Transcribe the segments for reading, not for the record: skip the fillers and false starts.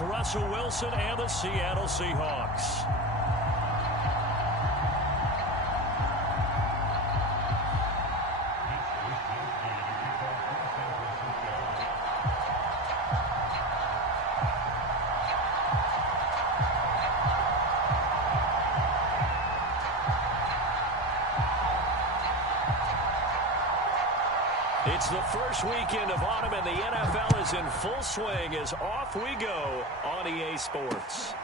Russell Wilson and the Seattle Seahawks. It's the first weekend of autumn, and the NFL is in full swing as off we go on EA Sports.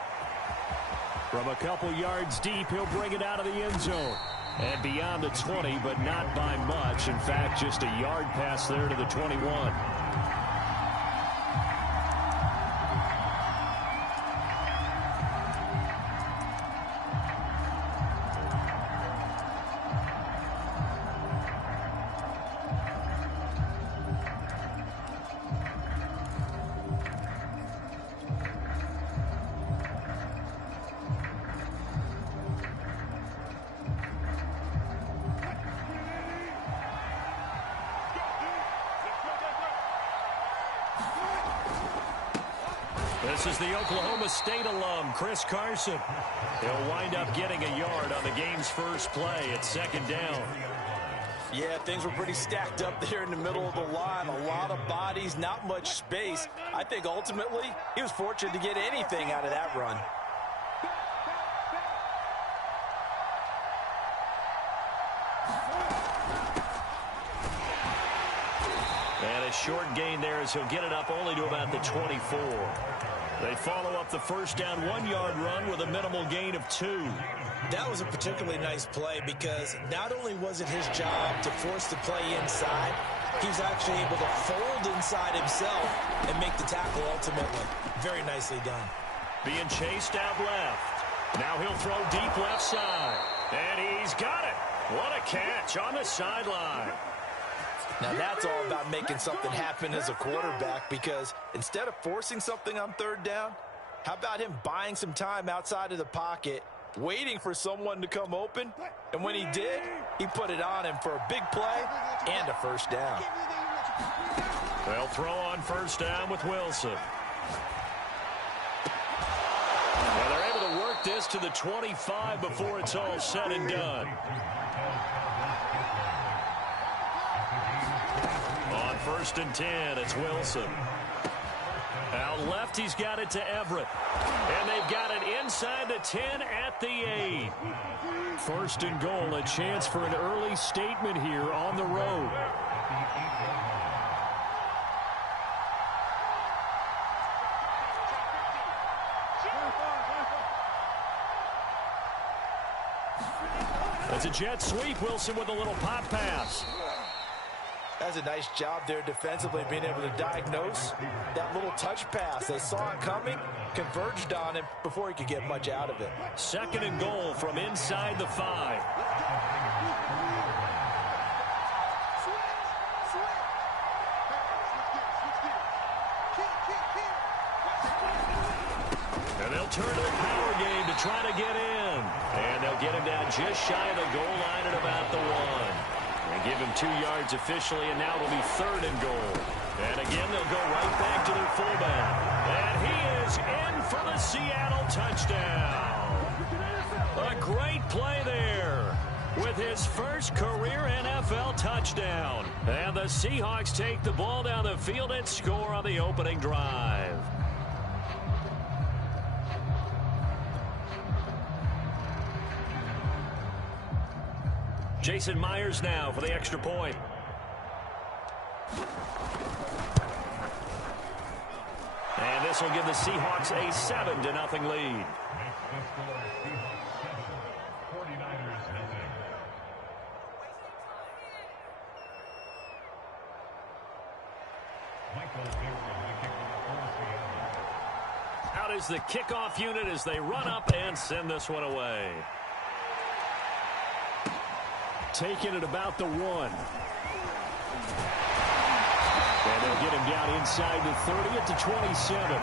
From a couple yards deep, he'll bring it out of the end zone. And beyond the 20, but not by much. In fact, just a yard pass there to the 21. This is the Oklahoma State alum, Chris Carson. He'll wind up getting a yard on the game's first play at second down. Yeah, things were pretty stacked up there in the middle of the line. A lot of bodies, not much space. I think ultimately he was fortunate to get anything out of that run. And a short gain there as he'll get it up only to about the 24. They follow up the first down 1-yard run with a minimal gain of 2. That was a particularly nice play because not only was it his job to force the play inside, he was actually able to fold inside himself and make the tackle ultimately. Very nicely done. Being chased out left. Now he'll throw deep left side. And he's got it. What a catch on the sideline. Now that's all about making something happen as a quarterback, because instead of forcing something on third down, how about him buying some time outside of the pocket, waiting for someone to come open, and when he did, he put it on him for a big play and a first down. They'll throw on first down with Wilson. Well, they're able to work this to the 25 before it's all said and done. On first and 10, it's Wilson. Out left, he's got it to Everett. And they've got it inside the 10 at the 8. First and goal, a chance for an early statement here on the road. It's a jet sweep. Wilson with a little pop pass. That's a nice job there defensively, being able to diagnose that little touch pass. They saw it coming, converged on him before he could get much out of it. Second and goal from inside the 5. And they'll turn to the power game to try to get in. And they'll get him down just shy of the goal line at about the 1. And give him 2 yards officially, and now it'll be third and goal. And again, they'll go right back to their fullback. And he is in for the Seattle touchdown. A great play there with his first career NFL touchdown. And the Seahawks take the ball down the field and score on the opening drive. Jason Myers now for the extra point. And this will give the Seahawks a 7-0 lead. Out is the kickoff unit as they run up and send this one away. Taking it about the 1. And they'll get him down inside the 30 at the 27.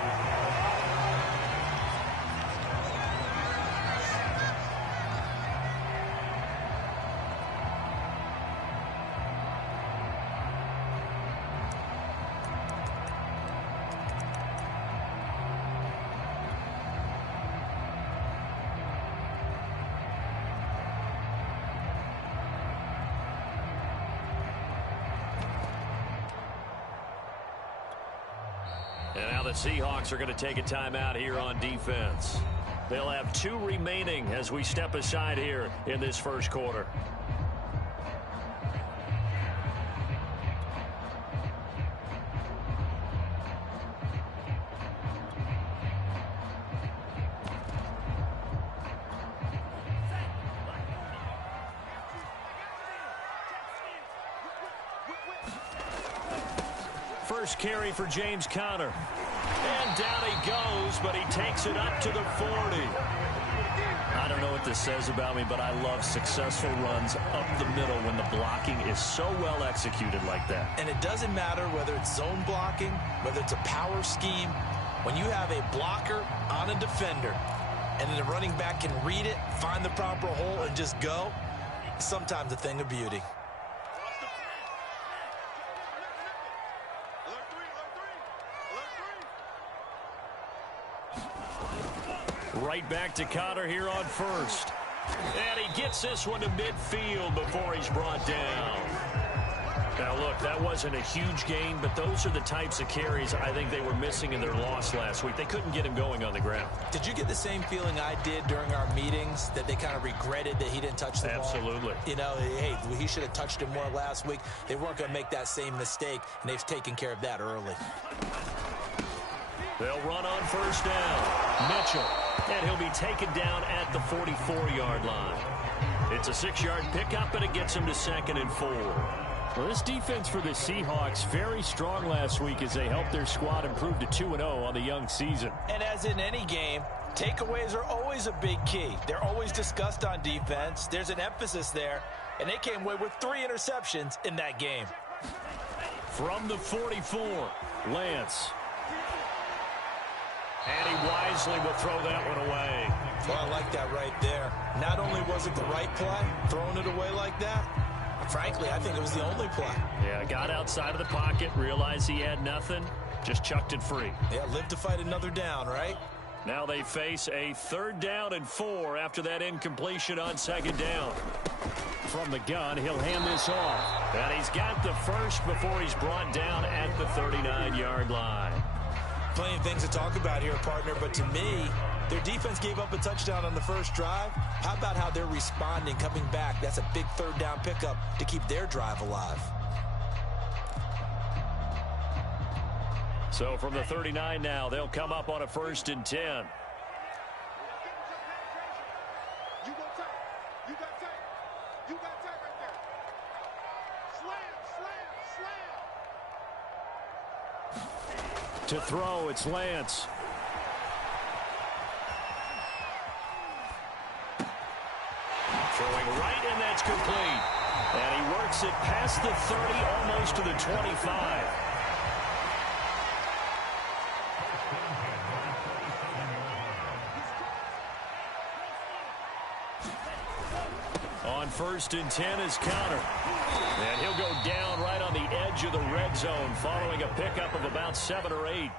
And now the Seahawks are going to take a timeout here on defense. They'll have 2 remaining as we step aside here in this first quarter. First carry for James Conner. And down he goes, but he takes it up to the 40. I don't know what this says about me, but I love successful runs up the middle when the blocking is so well executed like that. And it doesn't matter whether it's zone blocking, whether it's a power scheme. When you have a blocker on a defender, and then the running back can read it, find the proper hole, and just go, sometimes a thing of beauty. Right back to Conner here on first. And he gets this one to midfield before he's brought down. Now, look, that wasn't a huge gain, but those are the types of carries I think they were missing in their loss last week. They couldn't get him going on the ground. Did you get the same feeling I did during our meetings, that they kind of regretted that he didn't touch the ball? Absolutely. You know, hey, he should have touched it more last week. They weren't going to make that same mistake, and they've taken care of that early. They'll run on first down. Mitchell. And he'll be taken down at the 44-yard line. It's a 6-yard pickup, and it gets him to 2nd and 4. Well, this defense for the Seahawks, very strong last week as they helped their squad improve to 2-0 on the young season. And as in any game, takeaways are always a big key. They're always discussed on defense. There's an emphasis there, and they came away with 3 interceptions in that game. From the 44, Lance. And he wisely will throw that one away. Well, I like that right there. Not only was it the right play, throwing it away like that, frankly, I think it was the only play. Yeah, got outside of the pocket, realized he had nothing, just chucked it free. Yeah, live to fight another down, right? Now they face a 3rd down and 4 after that incompletion on 2nd down. From the gun, he'll hand this off. And he's got the first before he's brought down at the 39-yard line. Plenty of things to talk about here, partner, but to me, their defense gave up a touchdown on the first drive. How about how they're responding, coming back? That's a big 3rd down pickup to keep their drive alive. So from the 39 now, they'll come up on a 1st and 10. To throw, it's Lance. Throwing right, and that's complete. And he works it past the 30, almost to the 25. On 1st and 10 is Conner. And he'll go down right on the edge of the red zone following a pickup of about 7 or 8.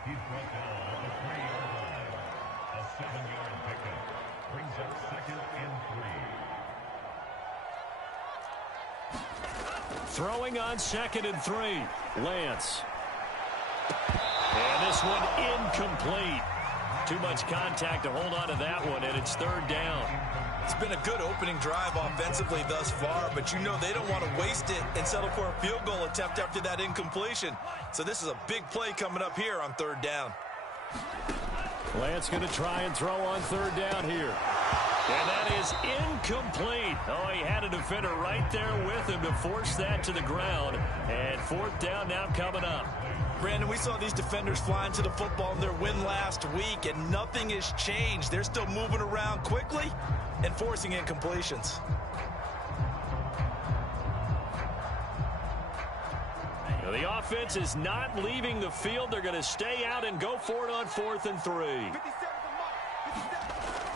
Throwing on 2nd and 3, Lance. And this one incomplete. Too much contact to hold on to that one, and it's 3rd down. It's been a good opening drive offensively thus far, but you know they don't want to waste it and settle for a field goal attempt after that incompletion. So this is a big play coming up here on 3rd down. Lance going to try and throw on 3rd down here. And that is incomplete. Oh, he had a defender right there with him to force that to the ground. And 4th down now coming up. Brandon, we saw these defenders flying to the football in their win last week, and nothing has changed. They're still moving around quickly and forcing incompletions. Now, the offense is not leaving the field. They're going to stay out and go for it on 4th and 3.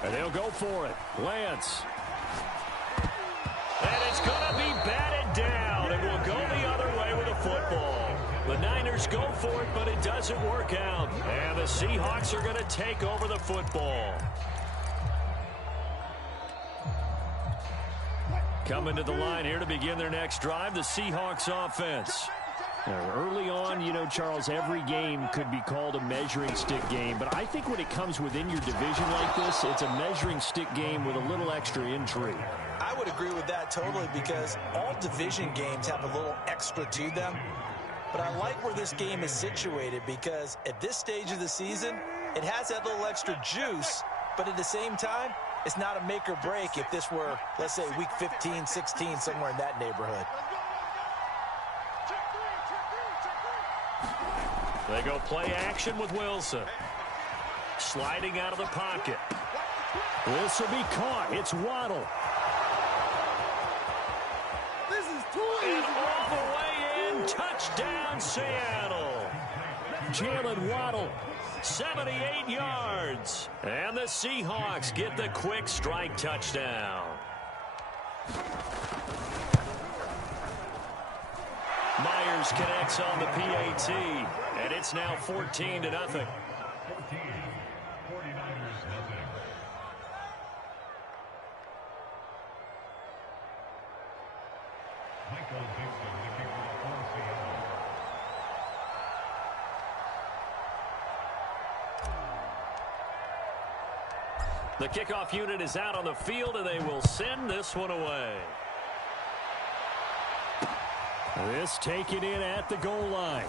And they'll go for it. Lance. And it's going to be batted down. It will go the other way with a football. The Niners go for it, but it doesn't work out. And the Seahawks are going to take over the football. Coming to the line here to begin their next drive, the Seahawks offense. Early on, you know, Charles, every game could be called a measuring stick game. But I think when it comes within your division like this, it's a measuring stick game with a little extra intrigue. I would agree with that totally because all division games have a little extra to them. But I like where this game is situated because at this stage of the season, it has that little extra juice. But at the same time, it's not a make or break if this were, let's say, week 15, 16, somewhere in that neighborhood. They go play action with Wilson. Sliding out of the pocket. This will be caught. It's Waddle. This is too easy. And all the way in. Touchdown, Seattle. Jalen Waddle. 78 yards. And the Seahawks get the quick strike touchdown. Myers connects on the PAT, and it's now 14-0. The kickoff unit is out on the field, and they will send this one away. This taken in at the goal line.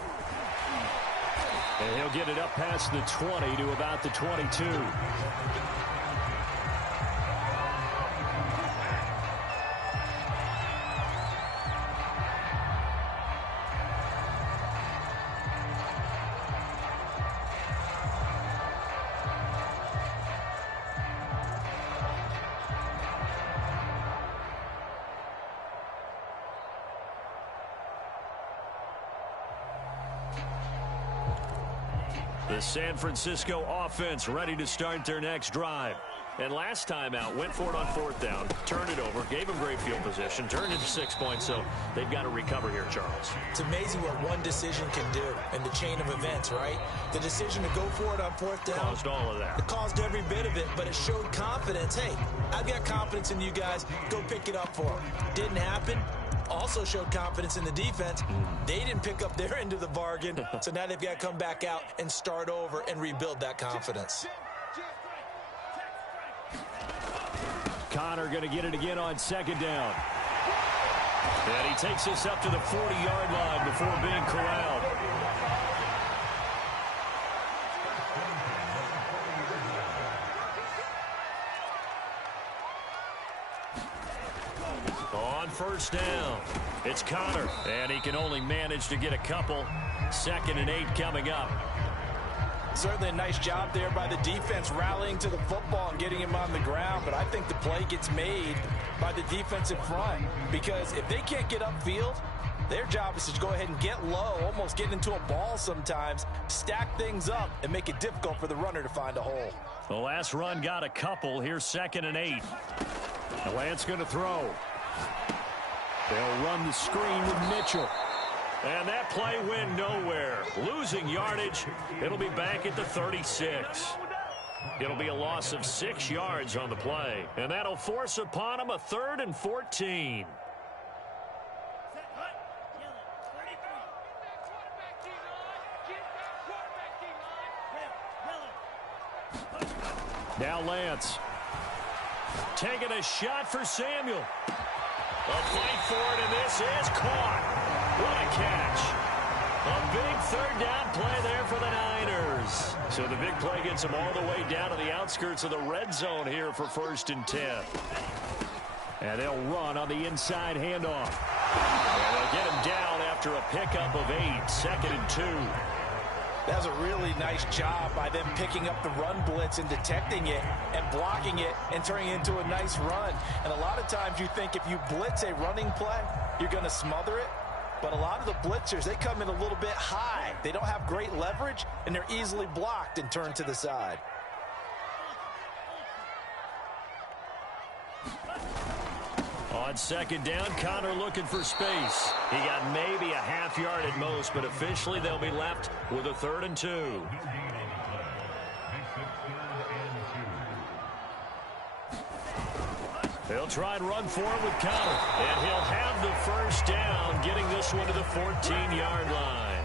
And he'll get it up past the 20 to about the 22. The San Francisco offense ready to start their next drive. And last time out, went for it on fourth down, turned it over, gave them great field position, turned into 6 points, so they've got to recover here, Charles. It's amazing what one decision can do in the chain of events, right? The decision to go for it on fourth down. Caused all of that. It caused every bit of it, but it showed confidence. Hey, I've got confidence in you guys. Go pick it up for them. Didn't happen. Also showed confidence in the defense. They didn't pick up their end of the bargain, so now they've got to come back out and start over and rebuild that confidence. Connor going to get it again on second down. And he takes us up to the 40-yard line before being corralled. On first down, it's Connor, and he can only manage to get a couple. 2nd and 8 coming up. Certainly a nice job there by the defense rallying to the football and getting him on the ground, but I think the play gets made by the defensive front because if they can't get upfield, their job is to go ahead and get low, almost get into a ball sometimes, stack things up, and make it difficult for the runner to find a hole. The last run got a couple. Here's 2nd and 8. Lance going to throw. They'll run the screen with Mitchell. And that play went nowhere. Losing yardage. It'll be back at the 36. It'll be a loss of 6 yards on the play. And that'll force upon him a 3rd and 14. Now Lance. Taking a shot for Samuel. A fight for it, and this is caught. What a catch. A big 3rd down play there for the Niners. So the big play gets them all the way down to the outskirts of the red zone here for 1st and 10. And they'll run on the inside handoff. And they'll get him down after a pickup of 8. 2nd and 2. That was a really nice job by them picking up the run blitz and detecting it and blocking it and turning it into a nice run. And a lot of times you think if you blitz a running play, you're going to smother it. But a lot of the blitzers, they come in a little bit high. They don't have great leverage, and they're easily blocked and turned to the side. On 2nd down, Connor looking for space. He got maybe a half yard at most, but officially they'll be left with a 3rd and 2. They'll try and run for it with Connor. And he'll have the first down, getting this one to the 14-yard line.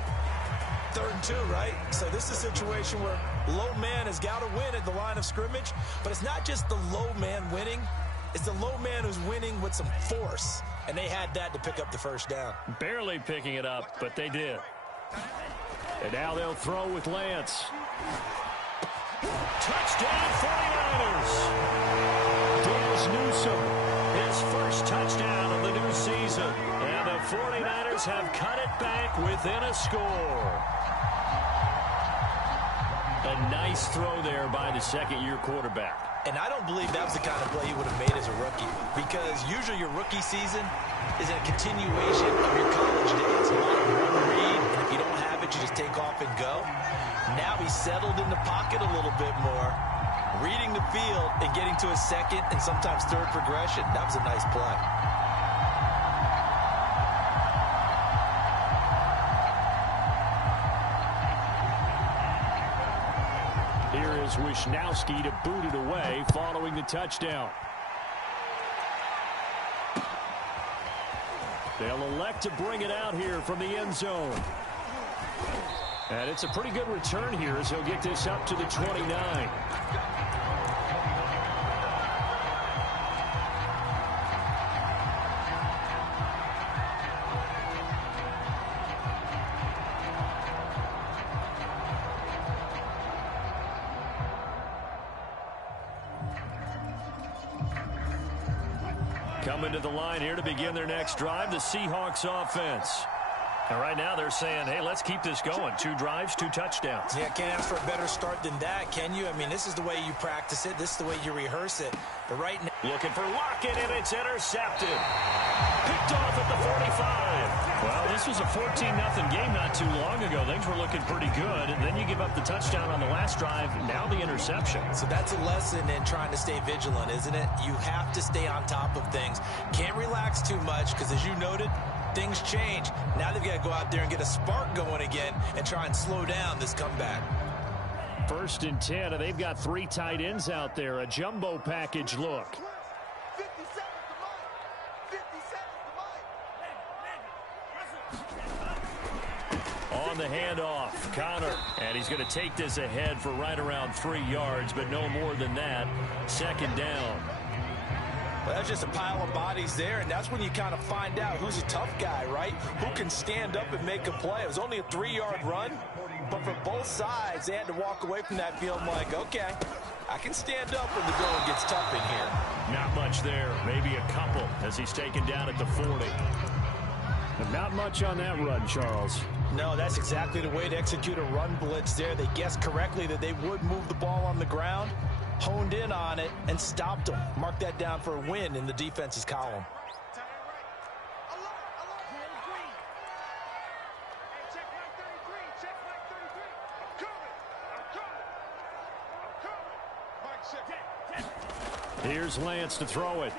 3rd and 2, right? So this is a situation where low man has got to win at the line of scrimmage. But it's not just the low man winning. It's the low man who's winning with some force. And they had that to pick up the first down. Barely picking it up, but they did. And now they'll throw with Lance. Touchdown 49ers. Dez Newsome, his first touchdown of the new season. And the 49ers have cut it back within a score. A nice throw there by the second-year quarterback. And I don't believe that was the kind of play he would have made as a rookie. Because usually your rookie season is a continuation of your college days. A lot of one read, and if you don't have it, you just take off and go. Now he's settled in the pocket a little bit more, reading the field and getting to a second and sometimes third progression. That was a nice play. Here is Wisnowski to boot it away following the touchdown. They'll elect to bring it out here from the end zone. And it's a pretty good return here as he'll get this up to the 29. Coming to the line here to begin their next drive, the Seahawks offense. And right now they're saying, hey, let's keep this going. 2 drives, 2 touchdowns. Yeah, can't ask for a better start than that, can you? I mean, this is the way you practice it. This is the way you rehearse it. But right now, looking for Lockett, and it's intercepted. Picked off at the 45. Well, this was a 14-0 game not too long ago. Things were looking pretty good. And then you give up the touchdown on the last drive. Now the interception. So that's a lesson in trying to stay vigilant, isn't it? You have to stay on top of things. Can't relax too much because, as you noted, things change. Now they've got to go out there and get a spark going again and try and slow down this comeback. 1st and 10, and they've got 3 tight ends out there. A jumbo package look. 50 seconds On the handoff, Connor. And he's going to take this ahead for right around 3 yards, but no more than that. 2nd down. Well, that's just a pile of bodies there, and that's when you kind of find out who's a tough guy, right? Who can stand up and make a play. It was only a 3-yard run, but for both sides, they had to walk away from that feeling like, okay, I can stand up when the going gets tough in here. Not much there, maybe a couple as he's taken down at the 40. But not much on that run, Charles. No, that's exactly the way to execute a run blitz there. They guessed correctly that they would move the ball on the ground, honed in on it, and stopped them. Mark that down for a win in the defense's column. Here's Lance to throw it.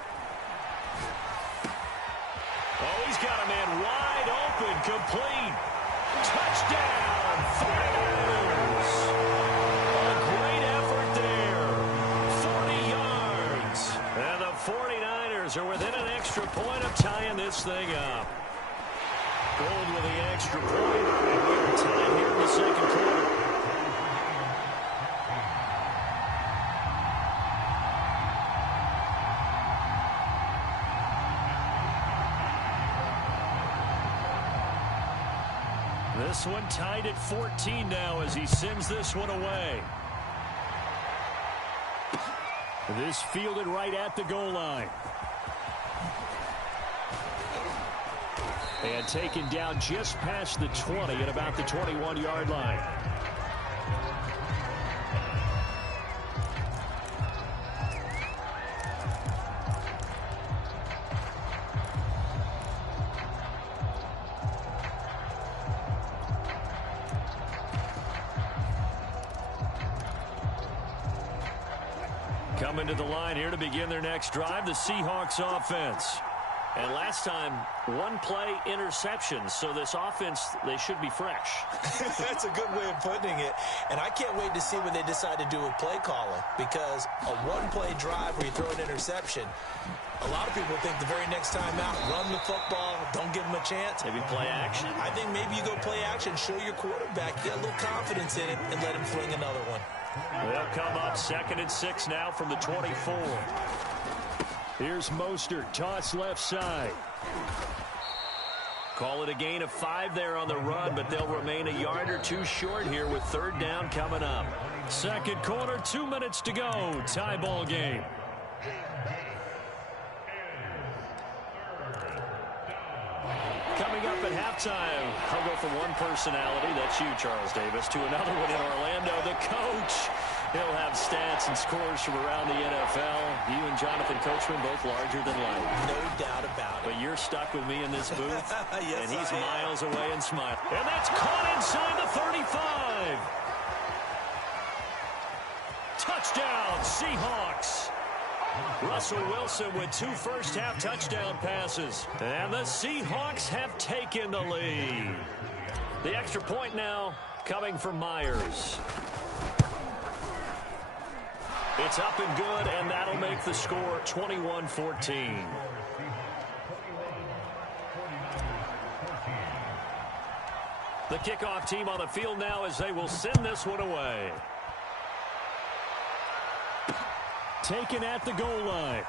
Oh, he's got a man wide open, complete. Touchdown, 49ers. A great effort there. 40 yards. And the 49ers are within an extra point of tying this thing up. Gold with the extra point, and we're tied here in the 2nd quarter. This one tied at 14 now as he sends this one away. This fielded right at the goal line. And taken down just past the 20 at about the 21-yard line. Coming to the line here to begin their next drive, the Seahawks offense. And last time, one play interception. So this offense, they should be fresh. That's a good way of putting it. And I can't wait to see what they decide to do with play calling, because a one-play drive where you throw an interception, a lot of people think the very next time out, run the football, don't give them a chance. Maybe play action. I think maybe you go play action, show your quarterback, get a little confidence in him, and let him fling another one. They'll come up 2nd and 6 now from the 24. Here's Mostert, toss left side. Call it a gain of 5 there on the run, but they'll remain a yard or two short here with 3rd down coming up. Second quarter, 2 minutes to go. Tie ball game. Coming up at halftime, I'll go from one personality, that's you, Charles Davis, to another one in Orlando, the coach. He'll have stats and scores from around the NFL. You and Jonathan Coachman both larger than life. No doubt about it. But you're stuck with me in this booth, yes, and he's miles away and smiling. And that's caught inside the 35. Touchdown, Seahawks. Russell Wilson with 2 first-half touchdown passes. And the Seahawks have taken the lead. The extra point now coming from Myers. It's up and good, and that'll make the score 21-14. The kickoff team on the field now as they will send this one away. Taken at the goal line.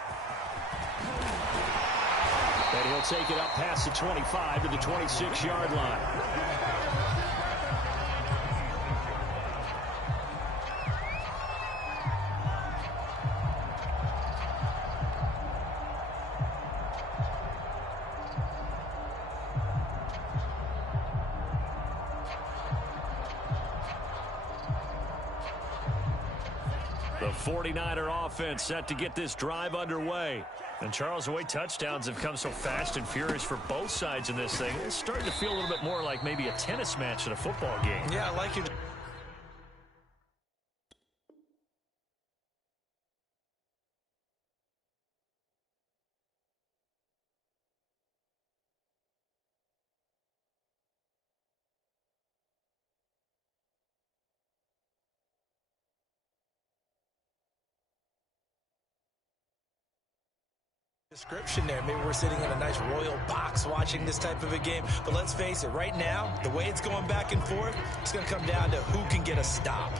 And he'll take it up past the 25 to the 26-yard line. The 49er offense set to get this drive underway. And Charles, the way touchdowns have come so fast and furious for both sides in this thing, it's starting to feel a little bit more like maybe a tennis match than a football game. Yeah, I like your... description there. Maybe we're sitting in a nice royal box watching this type of a game. But let's face it, right now, the way it's going back and forth, it's going to come down to who can get a stop.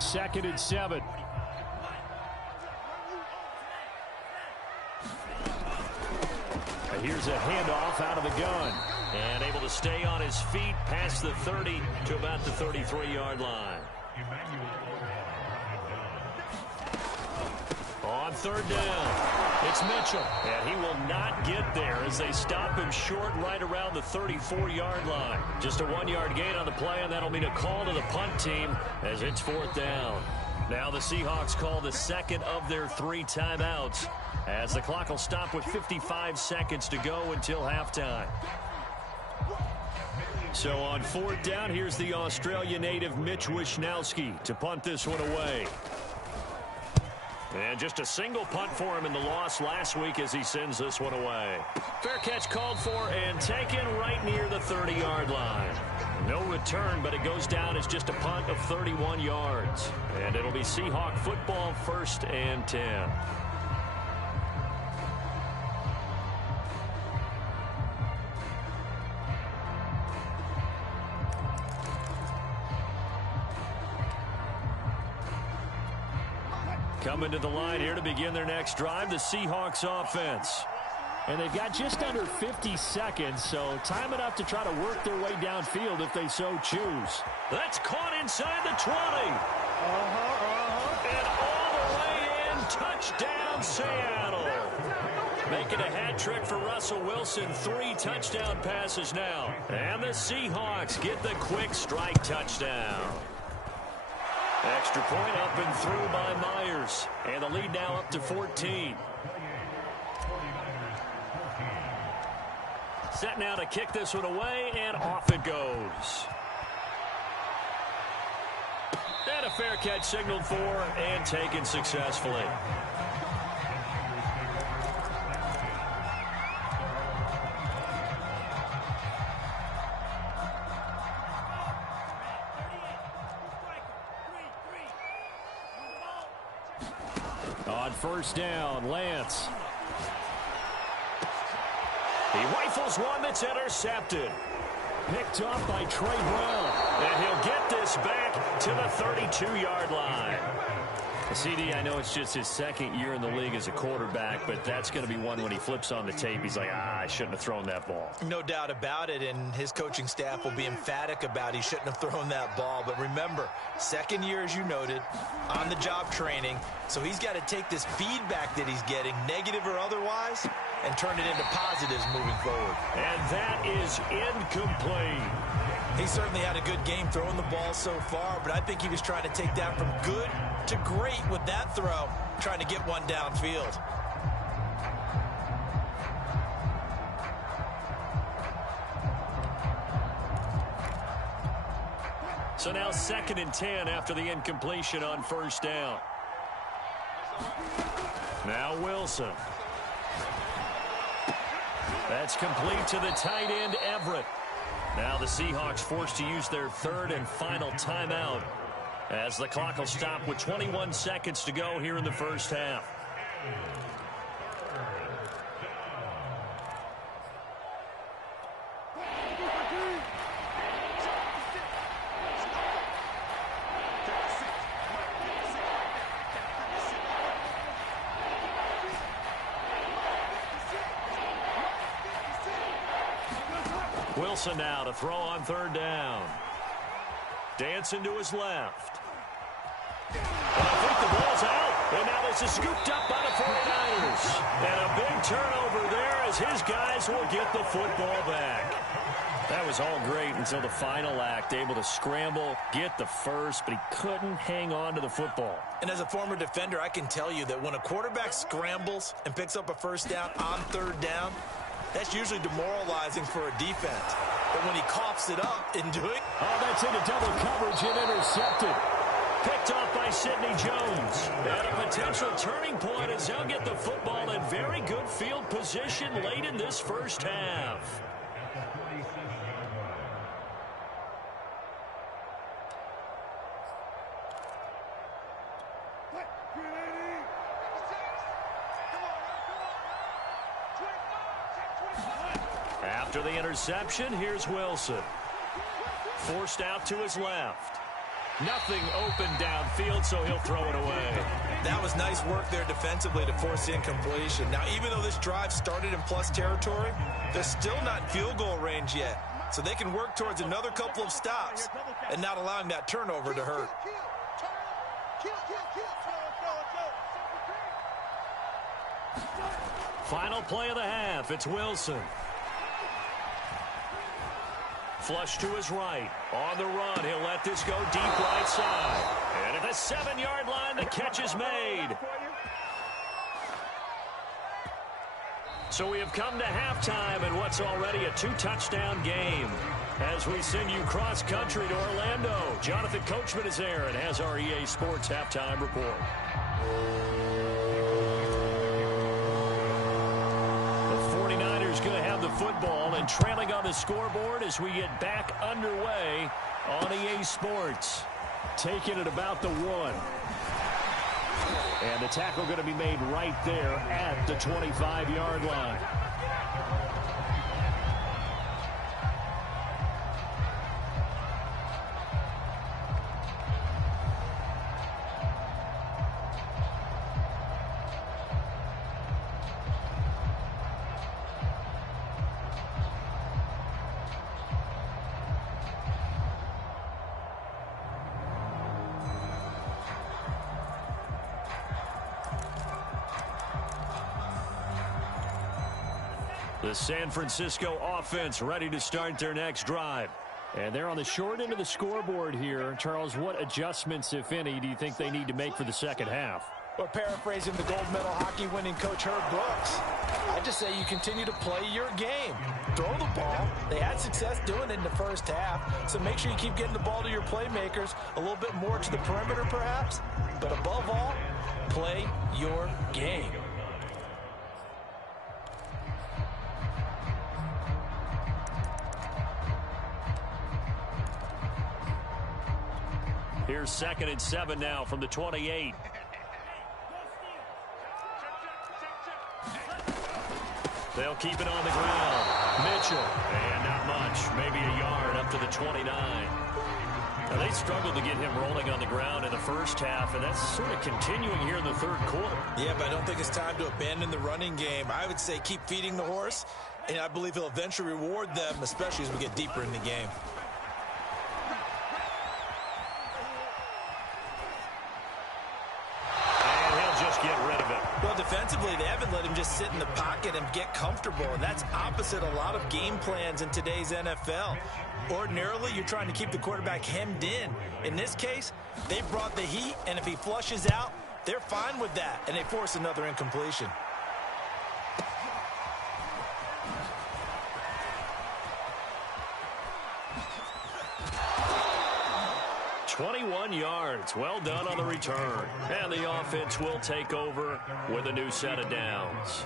Second and 7. Here's a handoff out of the gun. And able to stay on his feet past the 30 to about the 33-yard line. On 3rd down, it's Mitchell. And he will not get there as they stop him short right around the 34-yard line. Just a 1-yard gain on the play, and that'll mean a call to the punt team as it's 4th down. Now the Seahawks call the second of their 3 timeouts as the clock will stop with 55 seconds to go until halftime. So on 4th down, here's the Australia native Mitch Wishnowsky to punt this one away. And just a single punt for him in the loss last week as he sends this one away. Fair catch called for and taken right near the 30-yard line. No return, but it goes down as just a punt of 31 yards. And it'll be Seahawk football, 1st and 10. Coming to the line here to begin their next drive, the Seahawks offense. And they've got just under 50 seconds, so time enough to try to work their way downfield if they so choose. That's caught inside the 20. And all the way in, touchdown Seattle. Making a hat trick for Russell Wilson, 3 touchdown passes now. And the Seahawks get the quick strike touchdown. Extra point up and through by Myers. And the lead now up to 14. Set now to kick this one away, and off it goes. And a fair catch signaled for and taken successfully. On first down, Lance. He rifles one that's intercepted. Picked off by Trey Brown. And he'll get this back to the 32-yard line. CD, I know it's just his second year in the league as a quarterback, but that's going to be one when he flips on the tape. He's like, I shouldn't have thrown that ball. No doubt about it, and his coaching staff will be emphatic about he shouldn't have thrown that ball. But remember, second year, as you noted, on-the-job training, so he's got to take this feedback that he's getting, negative or otherwise, and turn it into positives moving forward. And that is incomplete. He certainly had a good game throwing the ball so far, but I think he was trying to take that from good to great with that throw, trying to get one downfield. So now 2nd and 10 after the incompletion on first down. Now Wilson. That's complete to the tight end, Everett. Now the Seahawks forced to use their 3rd and final timeout as the clock will stop with 21 seconds to go here in the first half. Wilson now to throw on 3rd down. Dancing to his left. And I think the ball's out. And now this is scooped up by the 49ers. And a big turnover there as his guys will get the football back. That was all great until the final act, able to scramble, get the first, but he couldn't hang on to the football. And as a former defender, I can tell you that when a quarterback scrambles and picks up a first down on 3rd down, that's usually demoralizing for a defense. But when he coughs it up in doing... Oh, that's into double coverage and intercepted. Picked off by Sidney Jones. And a potential turning point as they'll get the football in very good field position late in this first half. After the interception, here's Wilson. Forced out to his left. Nothing open downfield, so he'll throw it away. That was nice work there defensively to force the incompletion. Now, even though this drive started in plus territory, they're still not in field goal range yet. So they can work towards another couple of stops and not allowing that turnover to hurt. Final play of the half. It's Wilson. Flush to his right. On the run, he'll let this go deep right side. And at the 7-yard line, the catch is made. So we have come to halftime in what's already a 2-touchdown game. As we send you cross-country to Orlando, Jonathan Coachman is there and has our EA Sports halftime report. The 49ers going to have the football and trailing on the scoreboard as we get back underway on EA Sports. Taking it about the 1. And the tackle going to be made right there at the 25-yard line. The San Francisco offense ready to start their next drive. And they're on the short end of the scoreboard here. Charles, what adjustments, if any, do you think they need to make for the second half? Or paraphrasing the gold medal hockey winning coach Herb Brooks, I just say you continue to play your game. Throw the ball. They had success doing it in the first half, so make sure you keep getting the ball to your playmakers, a little bit more to the perimeter perhaps, but above all, play your game. Here's 2nd and 7 now from the 28. They'll keep it on the ground. Mitchell, and not much, maybe a yard up to the 29. Now, they struggled to get him rolling on the ground in the first half, and that's sort of continuing here in the third quarter. Yeah, but I don't think it's time to abandon the running game. I would say keep feeding the horse, and I believe he'll eventually reward them, especially as we get deeper in the game. Get rid of it. Well, defensively, they haven't let him just sit in the pocket and get comfortable, and that's opposite a lot of game plans in today's NFL. Ordinarily, you're trying to keep the quarterback hemmed in. In this case, they brought the heat, and if he flushes out, they're fine with that, and they force another incompletion. 21 yards. Well done on the return. And the offense will take over with a new set of downs.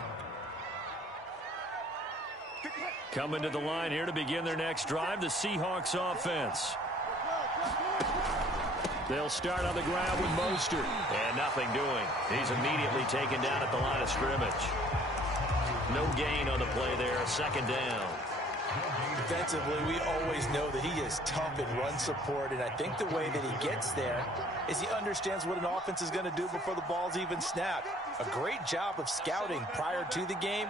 Coming to the line here to begin their next drive, the Seahawks offense. They'll start on the ground with Mostert. And nothing doing. He's immediately taken down at the line of scrimmage. No gain on the play there. 2nd down. Defensively, we always know that he is tough in run support, and I think the way that he gets there is he understands what an offense is going to do before the ball's even snapped. A great job of scouting prior to the game,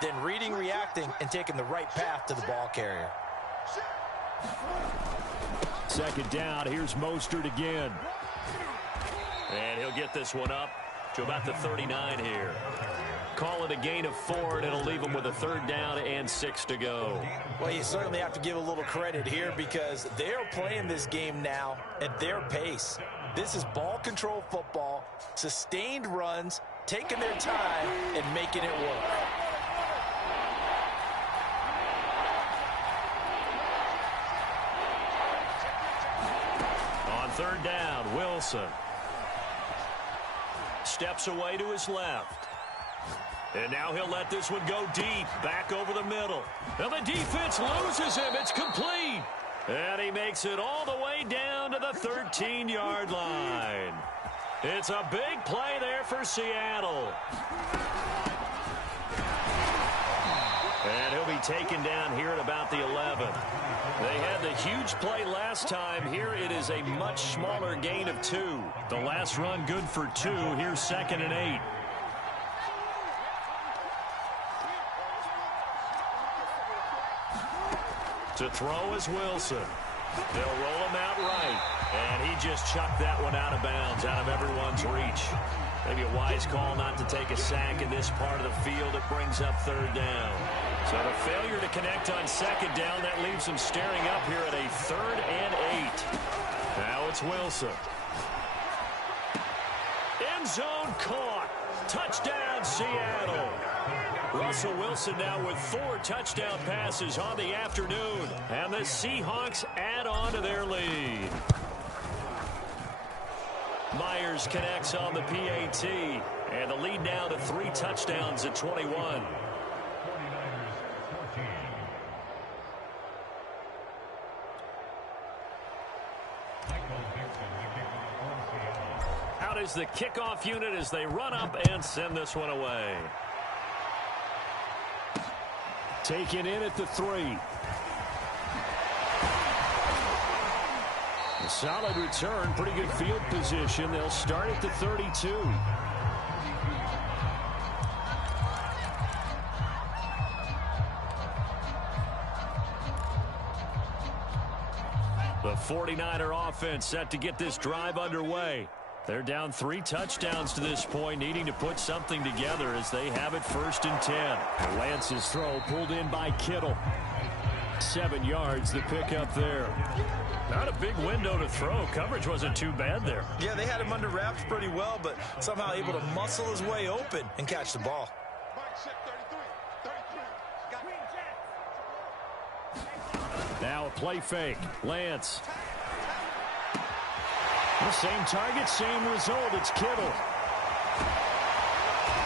then reading, reacting, and taking the right path to the ball carrier. 2nd down. Here's Mostert again. And he'll get this one up to about the 39 here. Call it a gain of 4, and it'll leave them with a 3rd down and 6 to go. Well, you certainly have to give a little credit here because they're playing this game now at their pace. This is ball control football, sustained runs, taking their time, and making it work. On 3rd down, Wilson steps away to his left. And now he'll let this one go deep, back over the middle. And the defense loses him. It's complete. And he makes it all the way down to the 13-yard line. It's a big play there for Seattle. And he'll be taken down here at about the 11. They had the huge play last time. Here it is a much smaller gain of 2. The last run good for 2. Here's 2nd and 8. To throw is Wilson. They'll roll him out right. And he just chucked that one out of bounds, out of everyone's reach. Maybe a wise call not to take a sack in this part of the field. It brings up 3rd down. So the failure to connect on 2nd down, that leaves them staring up here at a 3rd and 8. Now it's Wilson. End zone caught. Touchdown, Seattle. Russell Wilson now with 4 touchdown passes on the afternoon. And the Seahawks add on to their lead. Myers connects on the PAT. And the lead now to 3 touchdowns at 21. Out is the kickoff unit as they run up and send this one away. Taken in at the 3. A solid return, pretty good field position. They'll start at the 32. The 49er offense set to get this drive underway. They're down 3 touchdowns to this point, needing to put something together as they have it 1st and 10. Lance's throw pulled in by Kittle. 7 yards, the pickup there. Not a big window to throw. Coverage wasn't too bad there. Yeah, they had him under wraps pretty well, but somehow able to muscle his way open and catch the ball. Now a play fake. Lance. The same target, same result. It's Kittle.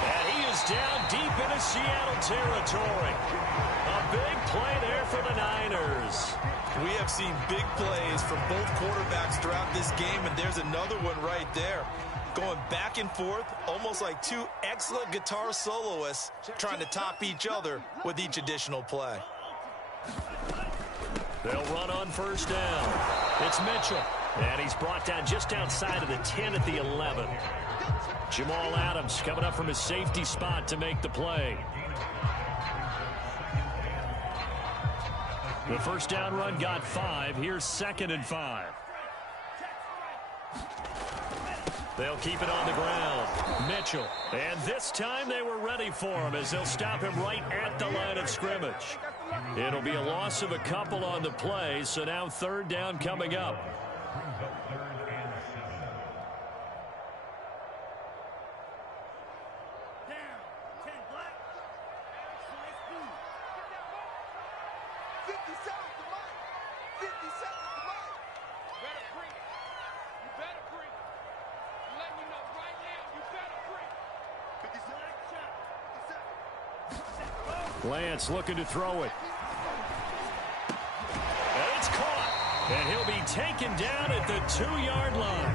And he is down deep into Seattle territory. A big play there for the Niners. We have seen big plays from both quarterbacks throughout this game, and there's another one right there. Going back and forth, almost like two excellent guitar soloists trying to top each other with each additional play. They'll run on first down. It's Mitchell. And he's brought down just outside of the 10 at the 11. Jamal Adams coming up from his safety spot to make the play. The first down run got 5. Here's 2nd and 5. They'll keep it on the ground. Mitchell. And this time they were ready for him as they'll stop him right at the line of scrimmage. It'll be a loss of a couple on the play, so now 3rd down coming up. Lance looking to throw it. And it's caught. And he'll be taken down at the 2-yard line.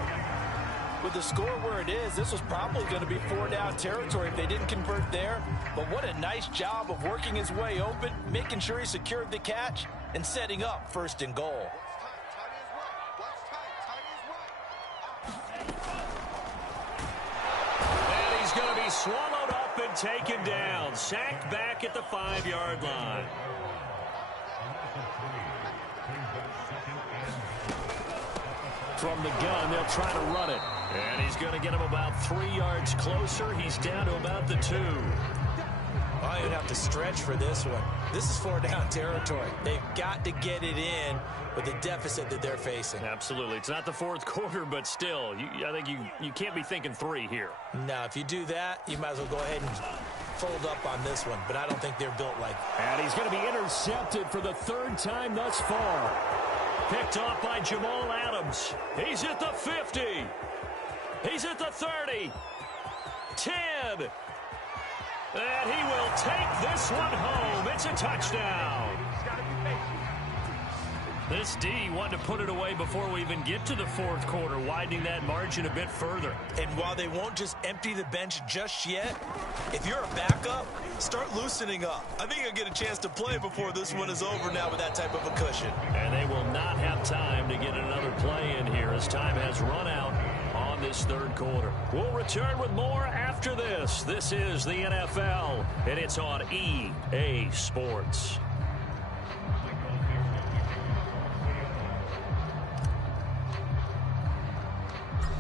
With the score where it is, this was probably going to be 4-down territory if they didn't convert there. But what a nice job of working his way open, making sure he secured the catch, and setting up 1st and goal. And he's going to be swallowed up and taken down. Sacked back at the 5-yard line. From the gun, they'll try to run it. And he's going to get him about 3 yards closer. He's down to about the 2. Oh, you'd have to stretch for this one. This is 4-down territory. They've got to get it in with the deficit that they're facing. Absolutely. It's not the 4th quarter, but still, I think you can't be thinking 3 here. Now, if you do that, you might as well go ahead and fold up on this one, but I don't think they're built like that. And he's going to be intercepted for the 3rd time thus far. Picked off by Jamal Adams. He's at the 50. He's at the 30. 10. And he will take this one home. It's a touchdown. This D wanted to put it away before we even get to the 4th quarter, widening that margin a bit further. And while they won't just empty the bench just yet, if you're a backup, start loosening up. I think you'll get a chance to play before this one is over now with that type of a cushion. And they will not have time to get another play in here as time has run out on this 3rd quarter. We'll return with more after this. This is the NFL, and it's on EA Sports.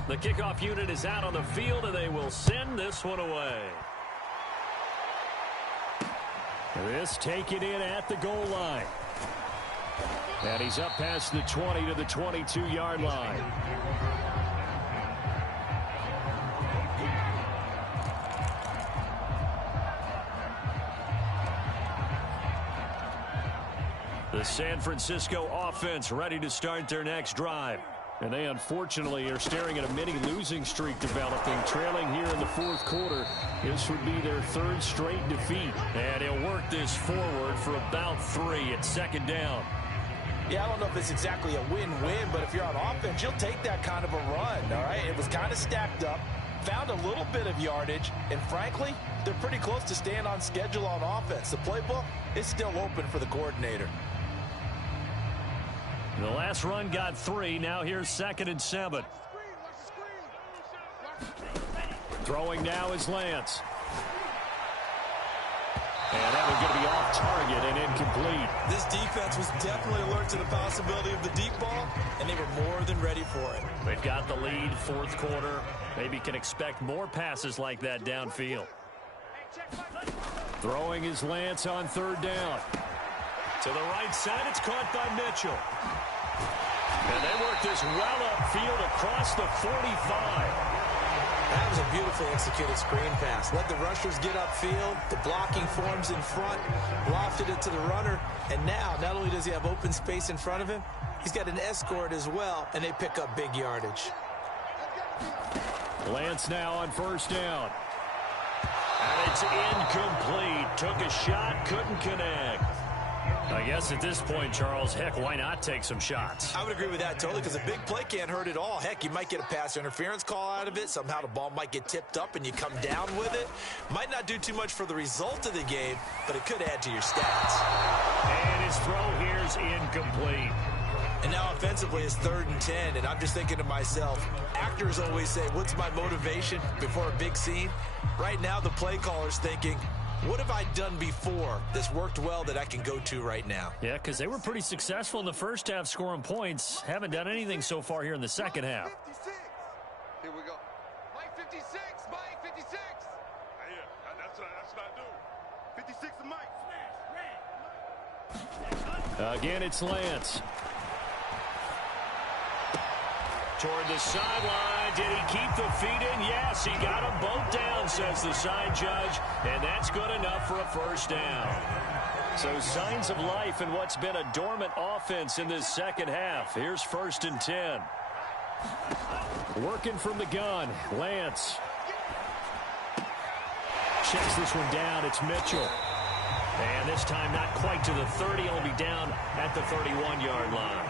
The kickoff unit is out on the field, and they will send this one away. This taken in at the goal line. And he's up past the 20 to the 22-yard line. The San Francisco offense ready to start their next drive. And they unfortunately are staring at a mini losing streak developing, trailing here in the 4th quarter. This would be their 3rd straight defeat. And he'll work this forward for about 3 at 2nd down. Yeah, I don't know if it's exactly a win-win, but if you're on offense, you'll take that kind of a run, all right? It was kind of stacked up, found a little bit of yardage, and frankly, they're pretty close to staying on schedule on offense. The playbook is still open for the coordinator. The last run got 3. Now here's 2nd and 7. Throwing now is Lance. And that one's going to be off target and incomplete. This defense was definitely alert to the possibility of the deep ball, and they were more than ready for it. They've got the lead, 4th quarter. Maybe can expect more passes like that downfield. Throwing is Lance on 3rd down. To the right side, it's caught by Mitchell. And they work this well upfield across the 45. That was a beautifully executed screen pass. Let the rushers get upfield. The blocking forms in front. Lofted it to the runner. And now, not only does he have open space in front of him, he's got an escort as well, and they pick up big yardage. Lance now on first down. And it's incomplete. Took a shot, couldn't connect. I guess at this point, Charles, heck, why not take some shots? I would agree with that totally, because a big play can't hurt at all. Heck, you might get a pass interference call out of it. Somehow the ball might get tipped up and you come down with it. Might not do too much for the result of the game, but it could add to your stats. And his throw here's incomplete. And now offensively it's 3rd and 10, and I'm just thinking to myself, actors always say, what's my motivation before a big scene? Right now the play caller's thinking, what have I done before that's worked well that I can go to right now? Yeah, because they were pretty successful in the first half scoring points. Haven't done anything so far here in the second half. 56. Here we go. Mike 56. Mike 56. Yeah, that's what I do. 56 to Mike. Again, it's Lance. Toward the sideline. Did he keep the feet in? Yes, he got them both down, says the side judge. And that's good enough for a first down. So signs of life in what's been a dormant offense in this second half. Here's 1st and 10. Working from the gun. Lance. Checks this one down. It's Mitchell. And this time not quite to the 30. He'll be down at the 31-yard line.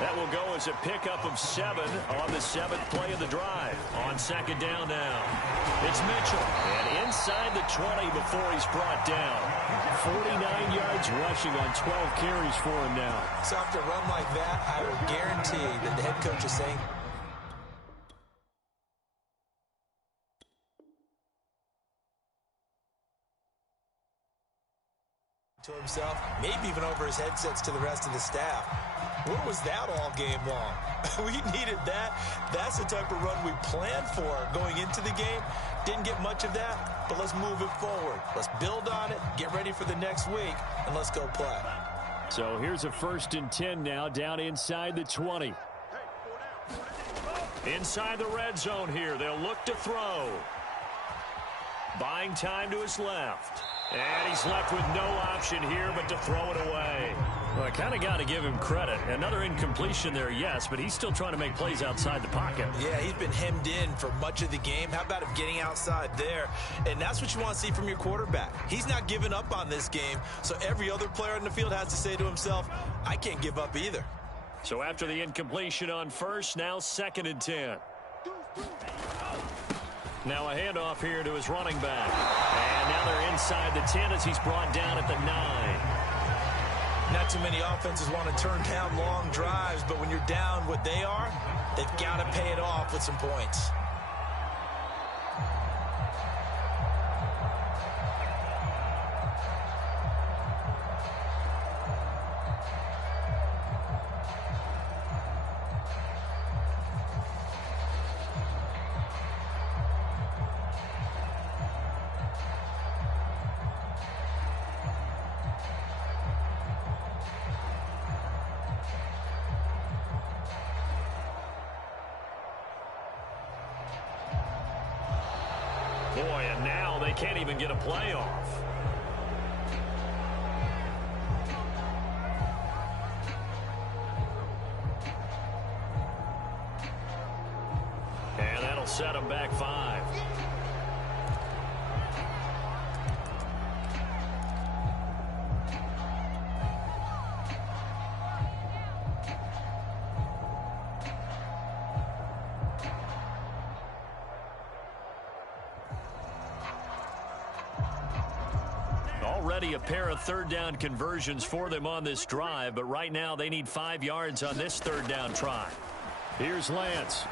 That will go as a pickup of 7 on the 7th play of the drive. On 2nd down now. It's Mitchell. And inside the 20 before he's brought down. 49 yards rushing on 12 carries for him now. So after a run like that, I will guarantee that the head coach is saying, to himself, maybe even over his headsets to the rest of the staff. Where was that all game long? We needed that. That's the type of run we planned for going into the game. Didn't get much of that, but let's move it forward. Let's build on it, get ready for the next week, and let's go play. So here's a 1st and 10 now, down inside the 20. Inside the red zone here. They'll look to throw. Buying time to his left. And he's left with no option here but to throw it away. Well, I kind of got to give him credit. Another incompletion there, yes, but he's still trying to make plays outside the pocket. Yeah, he's been hemmed in for much of the game. How about him getting outside there? And that's what you want to see from your quarterback. He's not giving up on this game, so every other player in the field has to say to himself, I can't give up either. So after the incompletion on 1st, now 2nd and 10. Now a handoff here to his running back. And now they're inside the 10 as he's brought down at the 9. Not too many offenses want to turn down long drives, but when you're down what they are, they've got to pay it off with some points. Boy, and now they can't even get a playoff. And that'll set them back 5. Already a pair of 3rd down conversions for them on this drive, but right now they need 5 yards on this 3rd down try. Here's Lance.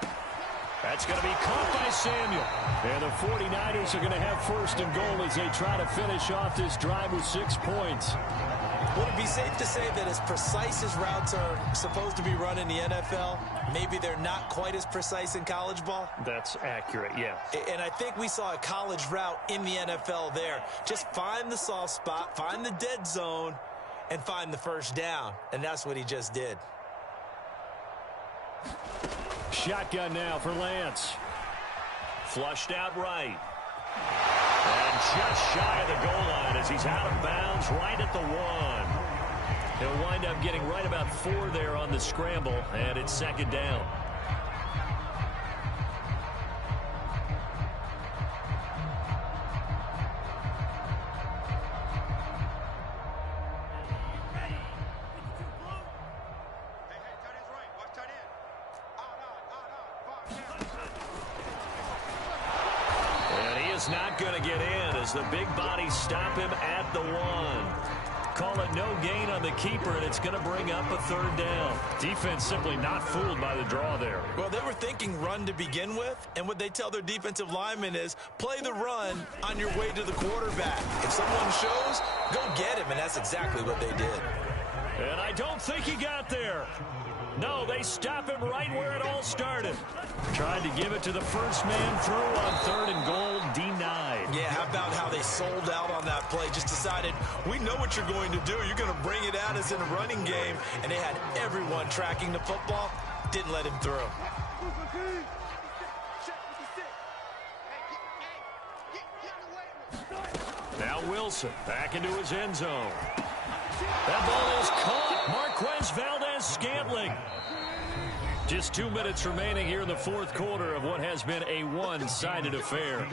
That's going to be caught by Samuel. And the 49ers are going to have 1st and goal as they try to finish off this drive with 6 points. Would it be safe to say that as precise as routes are supposed to be run in the NFL, maybe they're not quite as precise in college ball? That's accurate, yeah. And I think we saw a college route in the NFL there. Just find the soft spot, find the dead zone, and find the first down, and that's what he just did. Shotgun now for Lance. Flushed out right. And just shy of the goal line as he's out of bounds right at the 1. He'll wind up getting right about 4 there on the scramble, and it's second down. Not going to get in as the big bodies stop him at the 1. Call it no gain on the keeper, and it's going to bring up a third down. Defense simply not fooled by the draw there. Well, they were thinking run to begin with, and what they tell their defensive linemen is play the run on your way to the quarterback. If someone shows, go get him, and that's exactly what they did. And I don't think he got there. No, they stop him right where it all started. Tried to give it to the first man through on 3rd and goal, denied. Yeah, how about how they sold out on that play? Just decided, we know what you're going to do. You're going to bring it at us in a running game. And they had everyone tracking the football. Didn't let him through. Now Wilson back into his end zone. That ball is caught. Marquez Valdez-Scantling. Just 2 minutes remaining here in the 4th quarter of what has been a one-sided affair.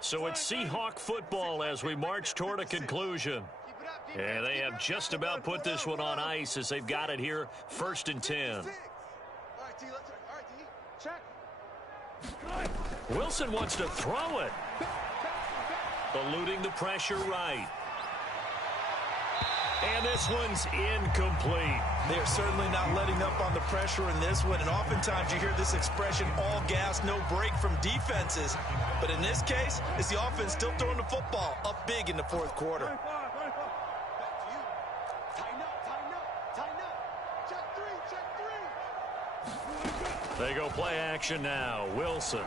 So it's Seahawk football as we march toward a conclusion. And they have just about put this one on ice as they've got it here, 1st and 10. Wilson wants to throw it. Eluding the pressure right. And this one's incomplete. They're certainly not letting up on the pressure in this one. And oftentimes you hear this expression, all gas, no break from defenses. But in this case, it's the offense still throwing the football up big in the 4th quarter. They go play action now. Wilson.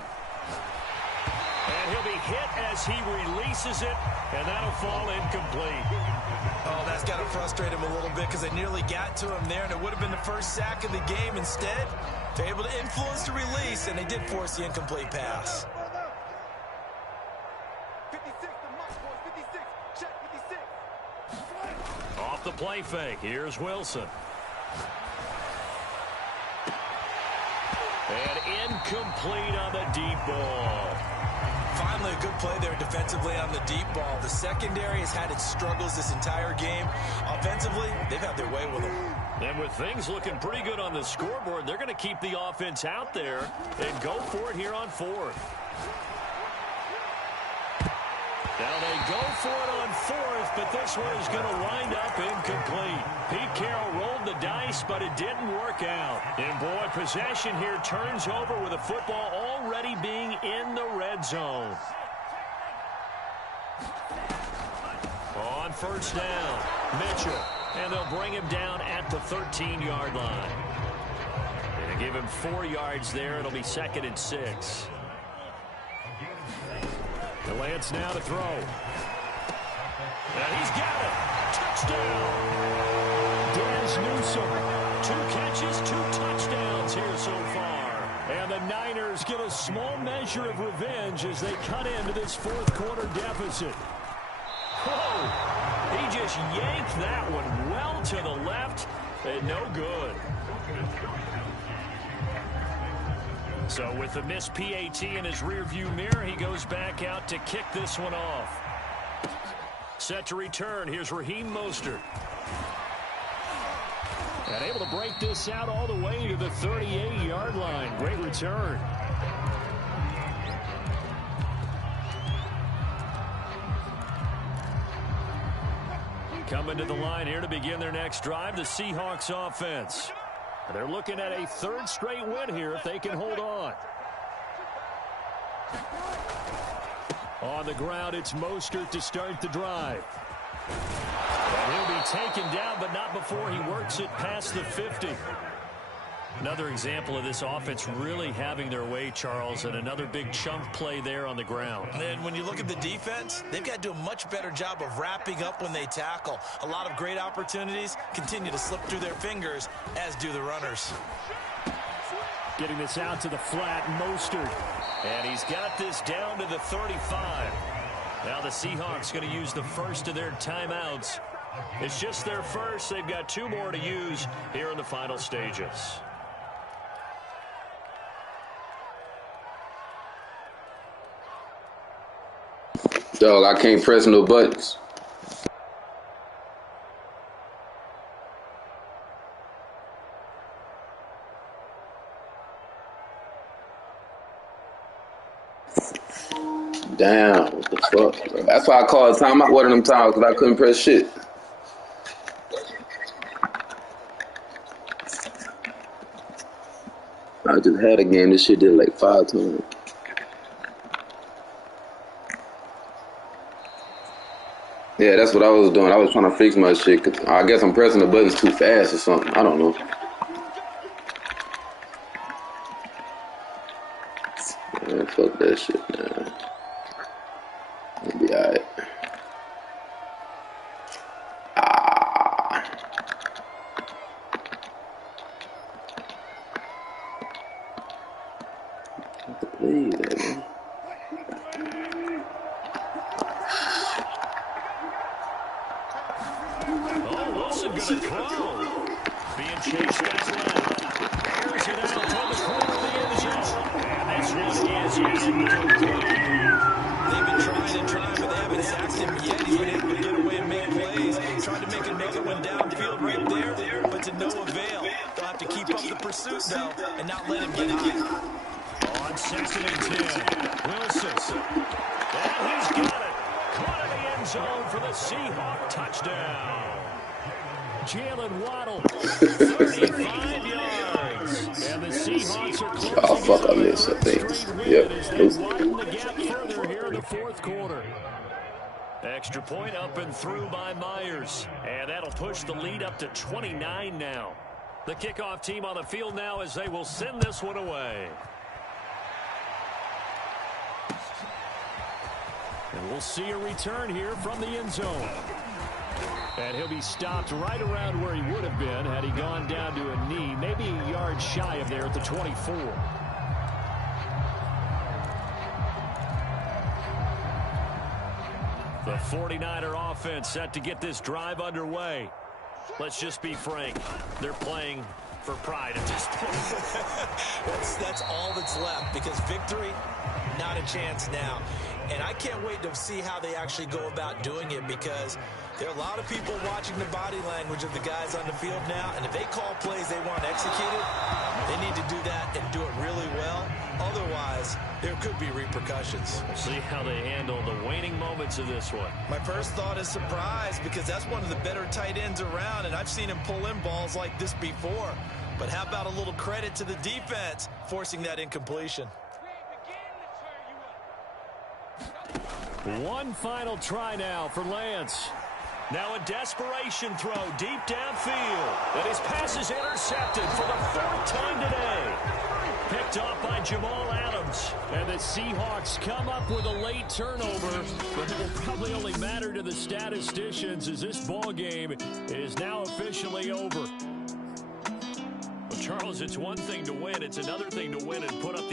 And he'll be hit as he releases it, and that'll fall incomplete. Oh, that's got to frustrate him a little bit because they nearly got to him there, and it would have been the first sack of the game. Instead, they're able to influence the release, and they did force the incomplete pass. 56, check 56. Off the play fake, here's Wilson. And incomplete on the deep ball. Finally, a good play there defensively on the deep ball. The secondary has had its struggles this entire game. Offensively, they've had their way with them. And with things looking pretty good on the scoreboard, they're going to keep the offense out there and go for it here on 4th. Now they go for it on 4th, but this one is going to wind up incomplete. Pete Carroll rolled the dice, but it didn't work out. And boy, possession here turns over with the football already being in the red zone. On 1st down, Mitchell. And they'll bring him down at the 13-yard line. And give him 4 yards there. It'll be 2nd and 6. Lance now to throw. And he's got it. Touchdown. Dez Newsome. 2 catches, 2 touchdowns here so far. And the Niners get a small measure of revenge as they cut into this 4th quarter deficit. Whoa. He just yanked that one well to the left and no good. So with the missed PAT in his rearview mirror, he goes back out to kick this one off. Set to return. Here's Raheem Mostert. And able to break this out all the way to the 38-yard line. Great return. Coming to the line here to begin their next drive, the Seahawks offense. They're looking at a 3rd straight win here if they can hold on. On the ground, it's Mostert to start the drive. And he'll be taken down, but not before he works it past the 50. Another example of this offense really having their way, Charles, and another big chunk play there on the ground. And when you look at the defense, they've got to do a much better job of wrapping up when they tackle. A lot of great opportunities continue to slip through their fingers, as do the runners. Getting this out to the flat, Mostert. And he's got this down to the 35. Now the Seahawks going to use the first of their timeouts. It's just their first. They've got 2 more to use here in the final stages. Dog, I can't press no buttons. Damn, what the fuck, bro? That's why I called timeout one of them times, because I couldn't press shit. I just had a game, this shit did like 5 times. Yeah, that's what I was doing. I was trying to fix my shit. 'Cause I guess I'm pressing the buttons too fast or something. I don't know. Man, fuck that shit, man. It'll be alright. Please, man. Wilson going to throw. Being chased back left. Airs it out toward the corner of the end zone. And this one is incomplete. They've been trying and trying, but they haven't sacked him yet. He's been able to get away and make plays. Tried to make another one downfield right there, but to no avail. They'll have to keep up the pursuit, though, and not let him get high. On 2nd and 10. Wilson. And he's got it. Caught in the end zone for the Seahawk touchdown. Jalen Waddle, 35 yards. And the Seahawks are closing. Oh, fuck, I missed, I think. Yep. As they widen the gap further here in the 4th quarter. Extra point up and through by Myers. And that'll push the lead up to 29 now. The kickoff team on the field now as they will send this one away. And we'll see a return here from the end zone. And he'll be stopped right around where he would have been had he gone down to a knee, maybe a yard shy of there at the 24. The 49er offense set to get this drive underway. Let's just be frank. They're playing for pride at this point. That's all that's left, because victory, not a chance now. And I can't wait to see how they actually go about doing it, because there are a lot of people watching the body language of the guys on the field now, and if they call plays they want executed, they need to do that and do it really well. Otherwise, there could be repercussions. We'll see how they handle the waning moments of this one. My first thought is surprise, because that's one of the better tight ends around, and I've seen him pull in balls like this before. But how about a little credit to the defense forcing that incompletion? One final try now for Lance. Now a desperation throw deep downfield. And his pass is intercepted for the 4th time today. Picked off by Jamal Adams. And the Seahawks come up with a late turnover, but it will probably only matter to the statisticians as this ball game is now officially over. Well, Charles, it's one thing to win. It's another thing to win and put up the